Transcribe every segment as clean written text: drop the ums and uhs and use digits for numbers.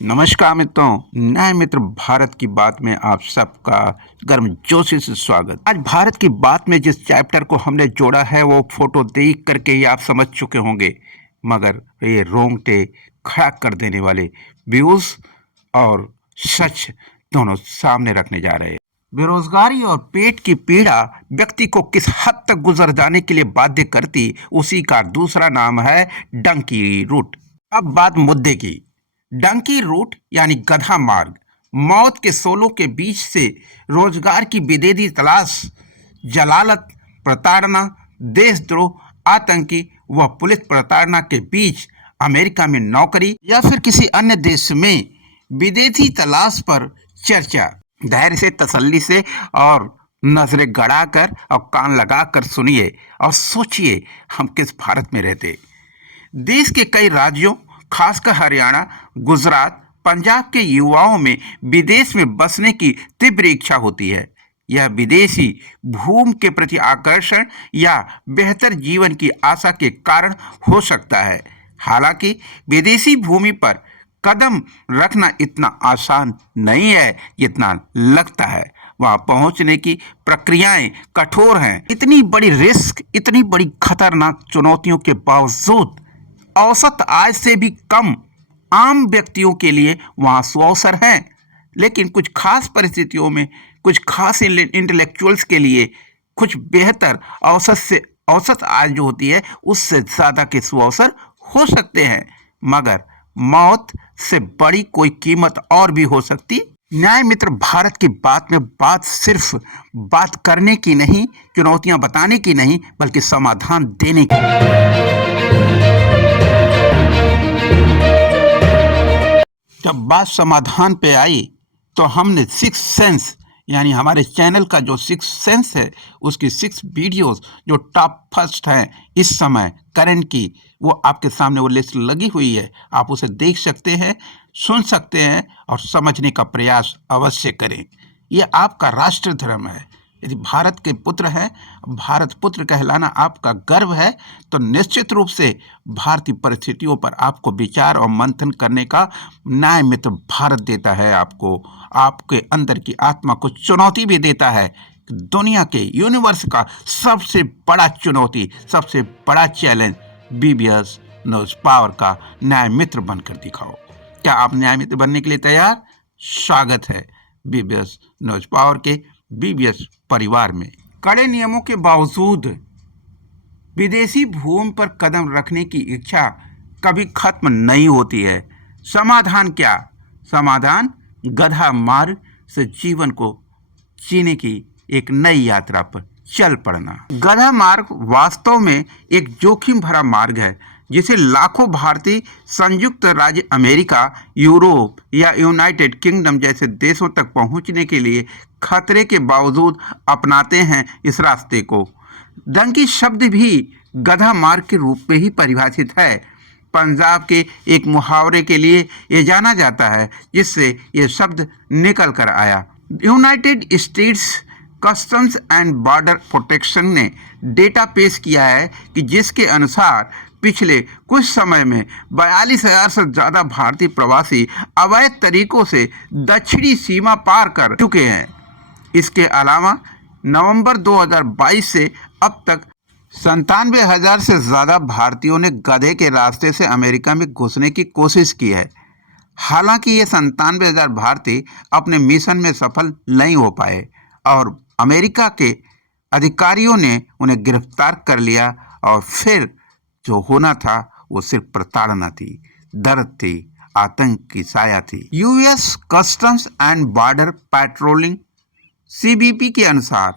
नमस्कार मित्रों, नए मित्र भारत की बात में आप सबका गर्मजोशी से स्वागत। आज भारत की बात में जिस चैप्टर को हमने जोड़ा है वो फोटो देख करके ही आप समझ चुके होंगे, मगर ये रोंगटे खड़ा कर देने वाले व्यूज और सच दोनों सामने रखने जा रहे हैं। बेरोजगारी और पेट की पीड़ा व्यक्ति को किस हद तक गुजर जाने के लिए बाध्य करती, उसी का दूसरा नाम है डंकी रूट। अब बात मुद्दे की। डंकी रूट यानी गधा मार्ग, मौत के सोलों के बीच से रोजगार की बेदर्दी तलाश, जलालत, प्रताड़ना, देशद्रोह, आतंकी व पुलिस प्रताड़ना के बीच अमेरिका में नौकरी या फिर किसी अन्य देश में विदेशी तलाश पर चर्चा। धैर्य से, तसल्ली से और नजरें गड़ाकर और कान लगाकर सुनिए और सोचिए हम किस भारत में रहते। देश के कई राज्यों, खासकर हरियाणा, गुजरात, पंजाब के युवाओं में विदेश में बसने की तीव्र इच्छा होती है। यह विदेशी भूमि के प्रति आकर्षण या बेहतर जीवन की आशा के कारण हो सकता है। हालांकि विदेशी भूमि पर कदम रखना इतना आसान नहीं है जितना लगता है। वहां पहुंचने की प्रक्रियाएं कठोर हैं। इतनी बड़ी रिस्क, इतनी बड़ी खतरनाक चुनौतियों के बावजूद औसत आय से भी कम आम व्यक्तियों के लिए वहाँ सुअवसर हैं। लेकिन कुछ खास परिस्थितियों में कुछ खास इंटेलेक्चुअल्स के लिए कुछ बेहतर औसत आय जो होती है उससे ज़्यादा के सुअवसर हो सकते हैं। मगर मौत से बड़ी कोई कीमत और भी हो सकती। न्याय मित्र भारत की बात में बात सिर्फ बात करने की नहीं, चुनौतियां बताने की नहीं, बल्कि समाधान देने की। जब बात समाधान पे आई तो हमने सिक्स सेंस यानी हमारे चैनल का जो सिक्स सेंस है उसकी 6 वीडियोस जो टॉप फर्स्ट हैं इस समय करंट की, वो आपके सामने वो लिस्ट लगी हुई है। आप उसे देख सकते हैं, सुन सकते हैं और समझने का प्रयास अवश्य करें। ये आपका राष्ट्र धर्म है। यदि भारत के पुत्र हैं, भारत पुत्र कहलाना आपका गर्व है, तो निश्चित रूप से भारतीय परिस्थितियों पर आपको विचार और मंथन करने का न्याय मित्र भारत देता है। आपको आपके अंदर की आत्मा को चुनौती भी देता है। दुनिया के यूनिवर्स का सबसे बड़ा चुनौती, सबसे बड़ा चैलेंज बीबीएस न्यूज पावर का न्याय मित्र बनकर दिखाओ। क्या आप न्याय मित्र बनने के लिए तैयार? स्वागत है बीबीएस न्यूज पावर के बीबीएस परिवार में। कड़े नियमों के बावजूद विदेशी भूमि पर कदम रखने की इच्छा कभी खत्म नहीं होती है। समाधान क्या? समाधान गधा मार्ग से जीवन को जीने की एक नई यात्रा पर चल पड़ना। गधा मार्ग वास्तव में एक जोखिम भरा मार्ग है जिसे लाखों भारतीय संयुक्त राज्य अमेरिका, यूरोप या यूनाइटेड किंगडम जैसे देशों तक पहुंचने के लिए खतरे के बावजूद अपनाते हैं। इस रास्ते को डंकी शब्द भी गधा मार्ग के रूप में ही परिभाषित है। पंजाब के एक मुहावरे के लिए ये जाना जाता है जिससे ये शब्द निकल कर आया। United states customs and border protection ने डेटा पेश किया है कि जिसके अनुसार पिछले कुछ समय में 42,000 से ज़्यादा भारतीय प्रवासी अवैध तरीकों से दक्षिणी सीमा पार कर चुके हैं। इसके अलावा नवंबर 2022 से अब तक 97,000 से ज़्यादा भारतीयों ने गधे के रास्ते से अमेरिका में घुसने की कोशिश की है। हालांकि ये 97,000 भारतीय अपने मिशन में सफल नहीं हो पाए और अमेरिका के अधिकारियों ने उन्हें गिरफ्तार कर लिया और फिर जो होना था वो सिर्फ प्रताड़ना थी, दर्द थी, आतंक की साया थी। US customs and border patrolling CBP के अनुसार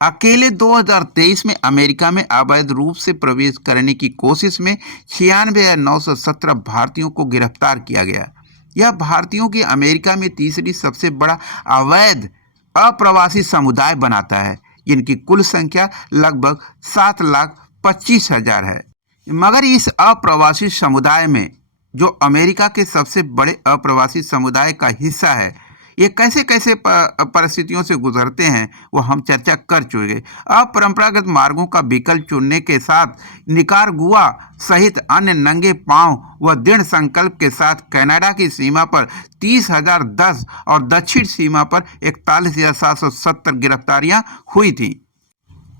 अकेले 2023 में अमेरिका में अवैध रूप से प्रवेश करने की कोशिश में 96,917 भारतीयों को गिरफ्तार किया गया। यह भारतीयों की अमेरिका में तीसरी सबसे बड़ा अवैध अप्रवासी समुदाय बनाता है, जिनकी कुल संख्या लगभग 7,25,000 है। मगर इस अप्रवासी समुदाय में जो अमेरिका के सबसे बड़े अप्रवासी समुदाय का हिस्सा है, ये कैसे कैसे परिस्थितियों से गुजरते हैं वो हम चर्चा कर चुके। अपरंपरागत मार्गों का विकल्प चुनने के साथ निकारागुआ सहित अन्य नंगे पांव व दृढ़ संकल्प के साथ कनाडा की सीमा पर 30,010 और दक्षिण सीमा पर 41,770 गिरफ्तारियां हुई थी।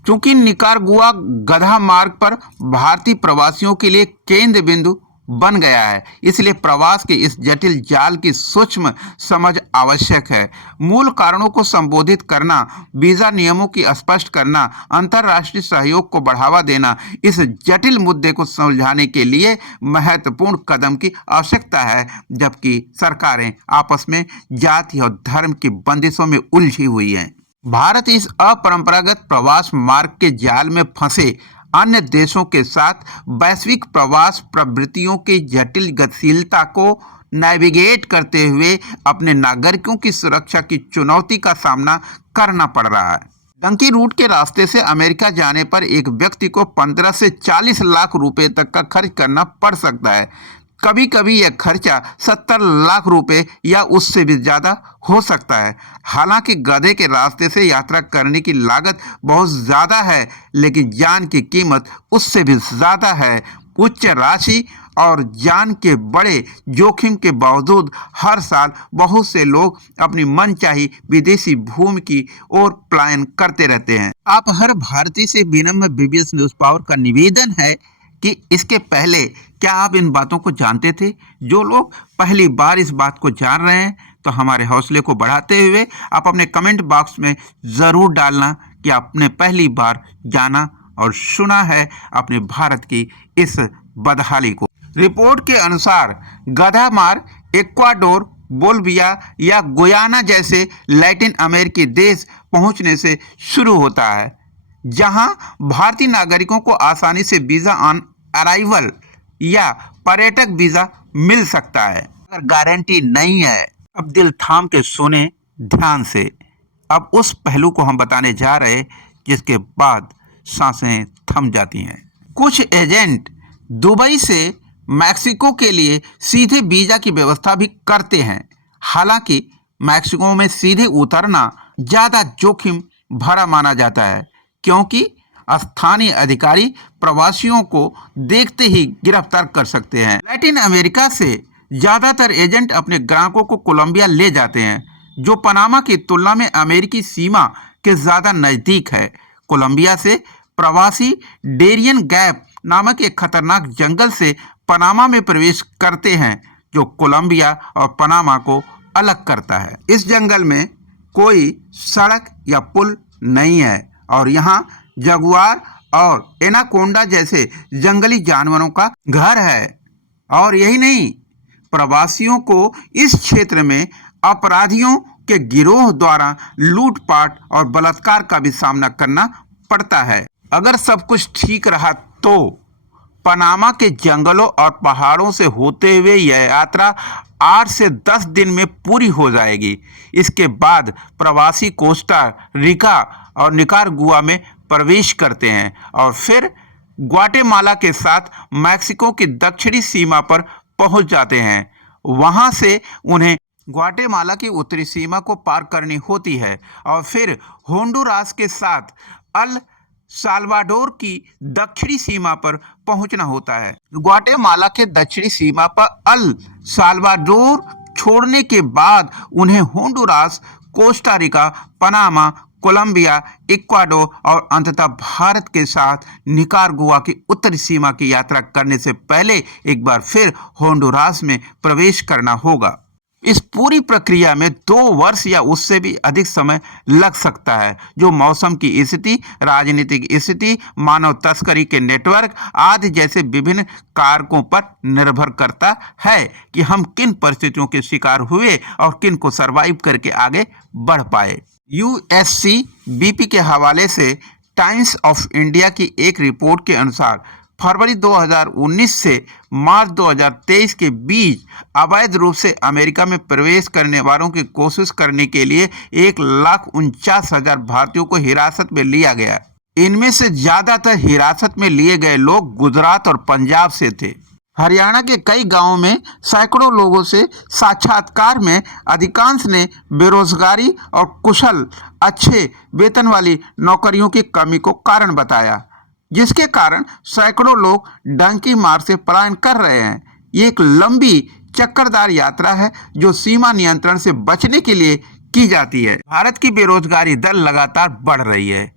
चूंकि निकारागुआ गधा मार्ग पर भारतीय प्रवासियों के लिए केंद्र बिंदु बन गया है, इसलिए प्रवास के इस जटिल जाल की सूक्ष्म समझ आवश्यक है। मूल कारणों को संबोधित करना, वीजा नियमों की स्पष्ट करना, अंतर्राष्ट्रीय सहयोग को बढ़ावा देना, इस जटिल मुद्दे को सुलझाने के लिए महत्वपूर्ण कदम की आवश्यकता है, जबकि सरकारें आपस में जाति और धर्म की बंदिशों में उलझी हुई हैं। भारत इस अपरंपरागत प्रवास मार्ग के जाल में फंसे अन्य देशों के साथ वैश्विक प्रवास प्रवृत्तियों की जटिल गतिशीलता को नेविगेट करते हुए अपने नागरिकों की सुरक्षा की चुनौती का सामना करना पड़ रहा है। डंकी रूट के रास्ते से अमेरिका जाने पर एक व्यक्ति को 15 से 40 लाख रुपए तक का खर्च करना पड़ सकता है। कभी कभी यह खर्चा 70 लाख रुपए या उससे भी ज़्यादा हो सकता है। हालांकि गधे के रास्ते से यात्रा करने की लागत बहुत ज़्यादा है, लेकिन जान की कीमत उससे भी ज़्यादा है। उच्च राशि और जान के बड़े जोखिम के बावजूद हर साल बहुत से लोग अपनी मनचाही विदेशी भूमि की ओर पलायन करते रहते हैं। आप हर भारतीय से विनम्र बीबीएस न्यूज़ पावर का निवेदन है कि इसके पहले क्या आप इन बातों को जानते थे? जो लोग पहली बार इस बात को जान रहे हैं तो हमारे हौसले को बढ़ाते हुए आप अपने कमेंट बॉक्स में ज़रूर डालना कि आपने पहली बार जाना और सुना है अपने भारत की इस बदहाली को। रिपोर्ट के अनुसार गधा मार्ग इक्वाडोर, बोलिविया या गुयाना जैसे लैटिन अमेरिकी देश पहुंचने से शुरू होता है, जहां भारतीय नागरिकों को आसानी से वीज़ा ऑन अराइवल या पर्यटक वीज़ा मिल सकता है, अगर गारंटी नहीं है। अब दिल थाम के सुने ध्यान से। अब उस पहलू को हम बताने जा रहे जिसके बाद सांसें थम जाती हैं। कुछ एजेंट दुबई से मैक्सिको के लिए सीधे वीज़ा की व्यवस्था भी करते हैं। हालांकि मैक्सिको में सीधे उतरना ज़्यादा जोखिम भरा माना जाता है, क्योंकि स्थानीय अधिकारी प्रवासियों को देखते ही गिरफ्तार कर सकते हैं। लैटिन अमेरिका से ज़्यादातर एजेंट अपने ग्राहकों को कोलंबिया ले जाते हैं, जो पनामा की तुलना में अमेरिकी सीमा के ज़्यादा नज़दीक है। कोलंबिया से प्रवासी डेरियन गैप नामक एक खतरनाक जंगल से पनामा में प्रवेश करते हैं, जो कोलंबिया और पनामा को अलग करता है। इस जंगल में कोई सड़क या पुल नहीं है और यहाँ जगुआर और एनाकोंडा जैसे जंगली जानवरों का घर है। और यही नहीं, प्रवासियों को इस क्षेत्र में अपराधियों के गिरोह द्वारा लूटपाट और बलात्कार का भी सामना करना पड़ता है। अगर सब कुछ ठीक रहा तो पनामा के जंगलों और पहाड़ों से होते हुए यह यात्रा 8 से 10 दिन में पूरी हो जाएगी। इसके बाद प्रवासी कोस्टा रिका और निकारागुआ में प्रवेश करते हैं और फिर ग्वाटेमाला के साथ मैक्सिको की दक्षिणी सीमा पर पहुंच जाते हैं। वहां से उन्हें ग्वाटेमाला की उत्तरी सीमा को पार करनी होती है और फिर होंडुरास के साथ अल साल्वाडोर की दक्षिणी सीमा पर पहुंचना होता है। ग्वाटेमाला के दक्षिणी सीमा पर अल साल्वाडोर छोड़ने के बाद उन्हें Honduras, Costa Rica, Panama, Colombia, Ecuador और अंततः भारत के साथ निकारागुआ की उत्तरी सीमा की यात्रा करने से पहले एक बार फिर होंडुरास में प्रवेश करना होगा। इस पूरी प्रक्रिया में 2 वर्ष या उससे भी अधिक समय लग सकता है, जो मौसम की स्थिति, राजनीतिक स्थिति, मानव तस्करी के नेटवर्क आदि जैसे विभिन्न कारकों पर निर्भर करता है कि हम किन परिस्थितियों के शिकार हुए और किन को सरवाइव करके आगे बढ़ पाए। USCBP के हवाले से टाइम्स ऑफ इंडिया की एक रिपोर्ट के अनुसार फरवरी 2019 से मार्च 2023 के बीच अवैध रूप से अमेरिका में प्रवेश करने वालों की कोशिश करने के लिए 1,49,000 भारतीयों को हिरासत में लिया गया। इनमें से ज़्यादातर हिरासत में लिए गए लोग गुजरात और पंजाब से थे। हरियाणा के कई गांवों में सैकड़ों लोगों से साक्षात्कार में अधिकांश ने बेरोजगारी और कुशल अच्छे वेतन वाली नौकरियों की कमी को कारण बताया, जिसके कारण सैकड़ों लोग डंकी मार से पलायन कर रहे हैं। ये एक लंबी चक्करदार यात्रा है जो सीमा नियंत्रण से बचने के लिए की जाती है। भारत की बेरोजगारी दर लगातार बढ़ रही है।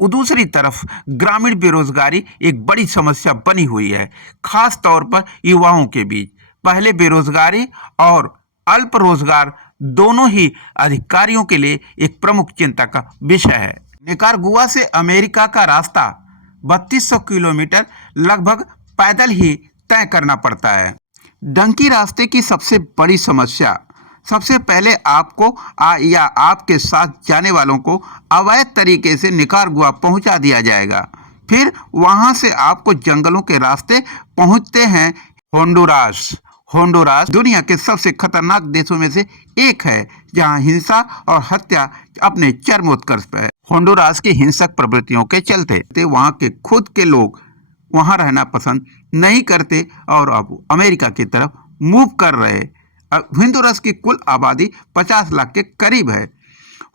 दूसरी तरफ ग्रामीण बेरोजगारी एक बड़ी समस्या बनी हुई है, खास तौर पर युवाओं के बीच। पहले बेरोजगारी और अल्प रोजगार दोनों ही अधिकारियों के लिए एक प्रमुख चिंता का विषय है। निकारागुआ से अमेरिका का रास्ता 3200 किलोमीटर लगभग पैदल ही तय करना पड़ता है। डंकी रास्ते की सबसे बड़ी समस्या, सबसे पहले आपको या आपके साथ जाने वालों को अवैध तरीके से निकारागुआ पहुंचा दिया जाएगा। फिर वहां से आपको जंगलों के रास्ते पहुंचते हैं होंडुरास। होंडुरास दुनिया के सबसे खतरनाक देशों में से एक है, जहां हिंसा और हत्या अपने चरमोत्कर्ष पर है। होंडुरास की हिंसक प्रवृत्तियों के चलते वहां के खुद के लोग वहां रहना पसंद नहीं करते और अब अमेरिका की तरफ मूव कर रहे। होंडुरास की कुल आबादी 50 लाख के करीब है।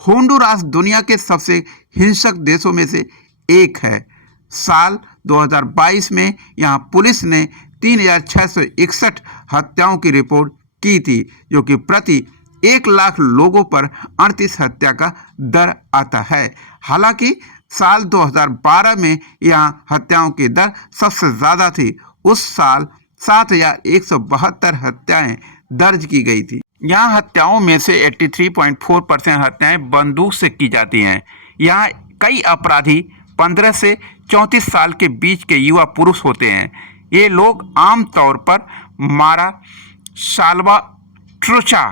होंडुरास दुनिया के सबसे हिंसक देशों में से एक है। साल 2022 में यहां पुलिस ने 3661 हत्याओं की रिपोर्ट की थी, जो कि प्रति 1 लाख लोगों पर 38 हत्या का दर आता है। हालांकि साल 2012 में यहां हत्याओं की दर सबसे ज्यादा थी। उस साल 7172 हत्याएं दर्ज की गई थी। यहाँ हत्याओं में से 83.4% हत्याएं बंदूक से की जाती हैं। यहाँ कई अपराधी 15 से 34 साल के बीच के युवा पुरुष होते हैं। ये लोग आमतौर पर मारा, साल्वा ट्रुचा,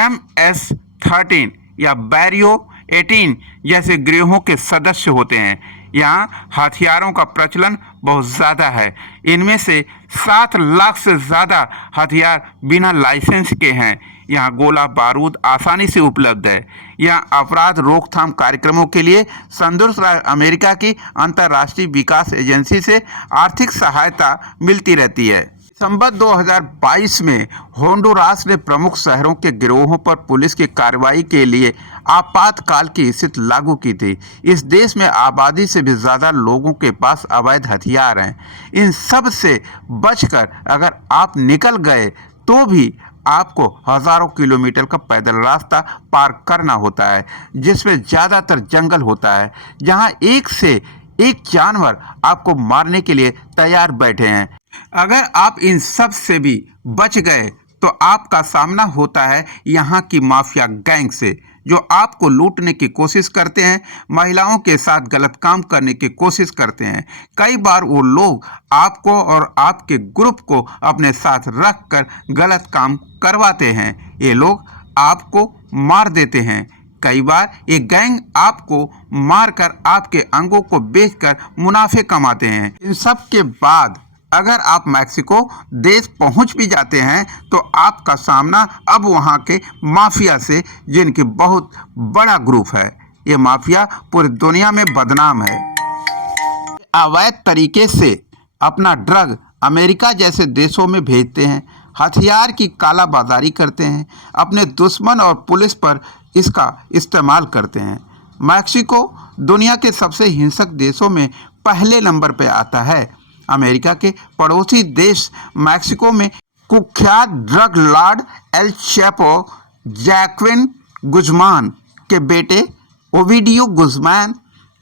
MS-13 या बैरियो 18 जैसे गिरोहों के सदस्य होते हैं। यहाँ हथियारों का प्रचलन बहुत ज़्यादा है। इनमें से 7 लाख से ज़्यादा हथियार बिना लाइसेंस के हैं। यहाँ गोला बारूद आसानी से उपलब्ध है। यहाँ अपराध रोकथाम कार्यक्रमों के लिए संयुक्त राज्य अमेरिका की अंतर्राष्ट्रीय विकास एजेंसी से आर्थिक सहायता मिलती रहती है। दिसंबर 2022 में होंडुरास ने प्रमुख शहरों के गिरोहों पर पुलिस की कार्रवाई के लिए आपातकाल की स्थिति लागू की थी। इस देश में आबादी से भी ज़्यादा लोगों के पास अवैध हथियार हैं। इन सब से बचकर अगर आप निकल गए तो भी आपको हज़ारों किलोमीटर का पैदल रास्ता पार करना होता है, जिसमें ज़्यादातर जंगल होता है, जहां एक से एक जानवर आपको मारने के लिए तैयार बैठे हैं। अगर आप इन सब से भी बच गए तो आपका सामना होता है यहाँ की माफिया गैंग से, जो आपको लूटने की कोशिश करते हैं, महिलाओं के साथ गलत काम करने की कोशिश करते हैं। कई बार वो लोग आपको और आपके ग्रुप को अपने साथ रखकर गलत काम करवाते हैं। ये लोग आपको मार देते हैं। कई बार ये गैंग आपको मारकर आपके अंगों को बेचकर मुनाफे कमाते हैं। इन सब के बाद अगर आप मैक्सिको देश पहुंच भी जाते हैं तो आपका सामना अब वहां के माफिया से, जिनकी बहुत बड़ा ग्रुप है। ये माफिया पूरी दुनिया में बदनाम है। अवैध तरीके से अपना ड्रग अमेरिका जैसे देशों में भेजते हैं, हथियार की कालाबाजारी करते हैं, अपने दुश्मन और पुलिस पर इसका इस्तेमाल करते हैं। मैक्सिको दुनिया के सबसे हिंसक देशों में पहले नंबर पर आता है। अमेरिका के पड़ोसी देश मैक्सिको में कुख्यात drug lord El Chapo Joaquin Guzman के बेटे ओविडियो गुज़मान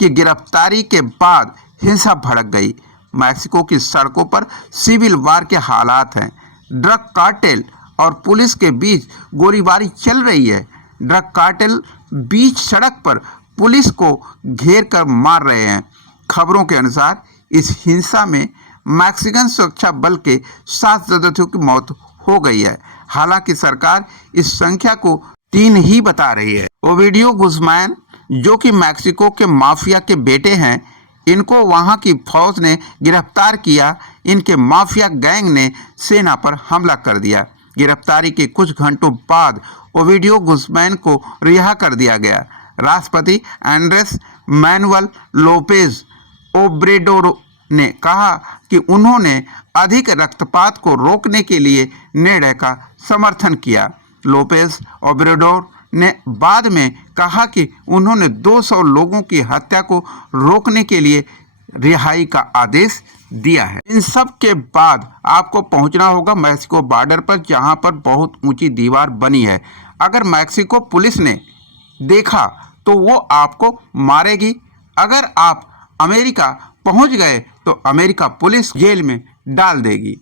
की गिरफ्तारी के बाद हिंसा भड़क गई। मैक्सिको की सड़कों पर सिविल वार के हालात हैं। ड्रग कार्टेल और पुलिस के बीच गोलीबारी चल रही है। ड्रग कार्टेल बीच सड़क पर पुलिस को घेर कर मार रहे हैं। खबरों के अनुसार इस हिंसा में मैक्सिकन सुरक्षा बल के 7 सदस्यों की मौत हो गई है। हालांकि सरकार इस संख्या को 3 ही बता रही है। ओविडियो गुज़मान, जो कि मैक्सिको के माफिया के बेटे हैं, इनको वहां की फौज ने गिरफ्तार किया। इनके माफिया गैंग ने सेना पर हमला कर दिया। गिरफ्तारी के कुछ घंटों बाद ओविडियो गुज़मान को रिहा कर दिया गया। राष्ट्रपति एंड्रेस मैनुअल लोपेज ओब्रेडोर ने कहा कि उन्होंने अधिक रक्तपात को रोकने के लिए निर्णय का समर्थन किया। लोपेज ओब्राडोर ने बाद में कहा कि उन्होंने 200 लोगों की हत्या को रोकने के लिए रिहाई का आदेश दिया है। इन सब के बाद आपको पहुंचना होगा मैक्सिको बॉर्डर पर, जहां पर बहुत ऊंची दीवार बनी है। अगर मैक्सिको पुलिस ने देखा तो वो आपको मारेगी। अगर आप अमेरिका पहुंच गए तो अमेरिका पुलिस जेल में डाल देगी।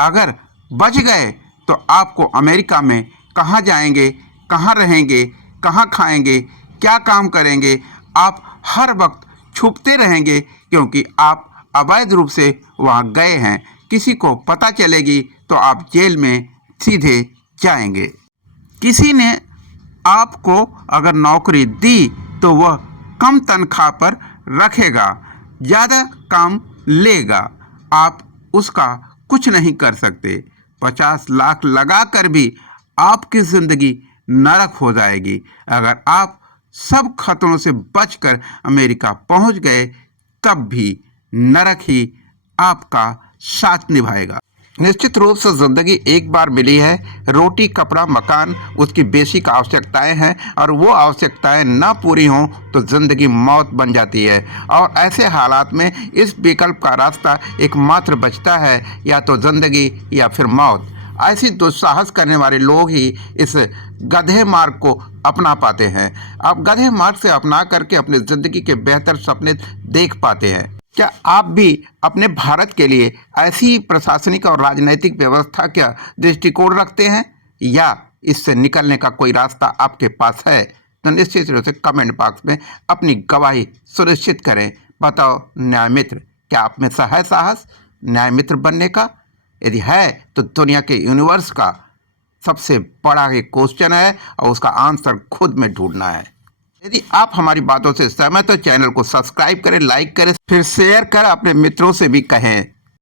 अगर बच गए तो आपको अमेरिका में कहाँ जाएंगे, कहाँ रहेंगे, कहाँ खाएंगे, क्या काम करेंगे, आप हर वक्त छुपते रहेंगे, क्योंकि आप अवैध रूप से वहाँ गए हैं। किसी को पता चलेगी तो आप जेल में सीधे जाएंगे। किसी ने आपको अगर नौकरी दी तो वह कम तनख्वाह पर रखेगा, ज़्यादा काम लेगा, आप उसका कुछ नहीं कर सकते। 50 लाख लगा कर भी आपकी ज़िंदगी नरक हो जाएगी। अगर आप सब खतरों से बचकर अमेरिका पहुंच गए तब भी नरक ही आपका साथ निभाएगा। निश्चित रूप से ज़िंदगी एक बार मिली है। रोटी, कपड़ा, मकान उसकी बेसिक आवश्यकताएं हैं, और वो आवश्यकताएं ना पूरी हों तो ज़िंदगी मौत बन जाती है। और ऐसे हालात में इस विकल्प का रास्ता एकमात्र बचता है, या तो ज़िंदगी या फिर मौत। ऐसी दुस्साहस करने वाले लोग ही इस गधे मार्ग को अपना पाते हैं। आप गधे मार्ग से अपना करके अपनी ज़िंदगी के बेहतर सपने देख पाते हैं। क्या आप भी अपने भारत के लिए ऐसी प्रशासनिक और राजनीतिक व्यवस्था का दृष्टिकोण रखते हैं, या इससे निकलने का कोई रास्ता आपके पास है? तो निश्चित रूप से कमेंट बॉक्स में अपनी गवाही सुनिश्चित करें। बताओ न्याय मित्र, क्या आप में है साहस न्याय मित्र बनने का? यदि है तो दुनिया के यूनिवर्स का सबसे बड़ा ये क्वेश्चन है, और उसका आंसर खुद में ढूंढना है। यदि आप हमारी बातों से सहमत हो, चैनल को सब्सक्राइब करें, लाइक करें, फिर शेयर कर अपने मित्रों से भी कहें।